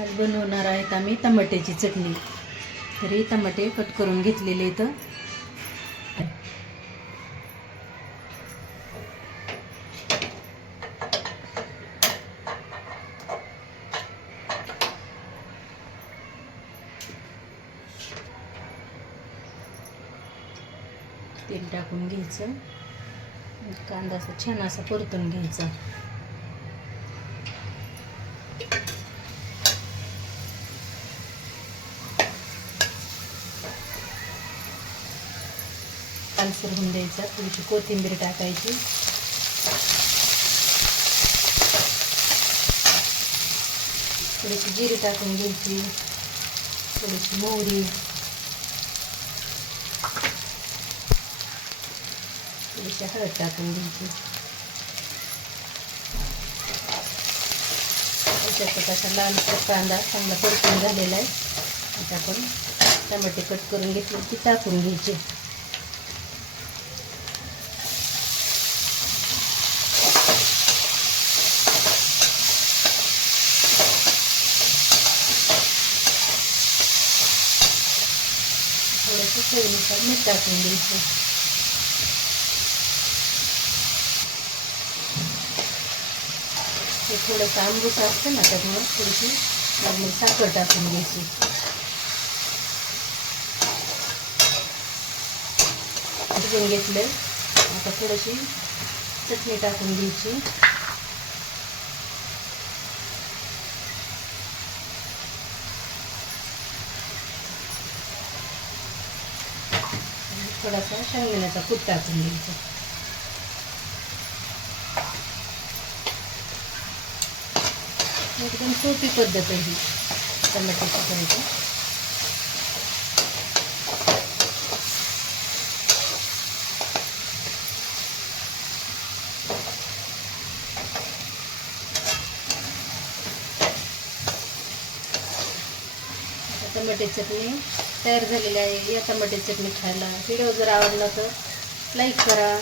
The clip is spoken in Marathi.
आज बनवणार आहेत आम्ही टमाट्याची चटणी. तर हे टमाटे कट करून घेतलेले आहेत. तेल टाकून घ्यायचं. कांदा असा छान असा परतून घ्यायचा. लालसर होऊन द्यायचा. थोडीशी कोथिंबीर टाकायची. थोडीशी जिरे टाकून घ्यायची. थोडीशी मोहरी, थोडीशी हळद टाकून घ्यायची. त्याच्यात असा लालसर कांदा चांगला परतून झालेला आहे. आता आपण टमाटे कट करून घेतले की टाकून घ्यायचे. थोडंसं चवीनुसार मीठ टाकून द्यायचं. हे थोडंसं आंबूस असतं ना, त्यामुळे थोडीशी नॉर्मल साखर टाकून घ्यायची. शिजवून घेतले. आता थोडीशी चटणी टाकून घ्यायची. थोडासा शेंगदाण्याचा कूट टाकून घ्यायचा. एकदम सोपी पद्धत आहे ही टमाट्याची करायची. टमाटे चटणी तयार झालेली आहे. या टमाटे चटणी खायला. व्हिडिओ जर आवडला तर लाईक करा.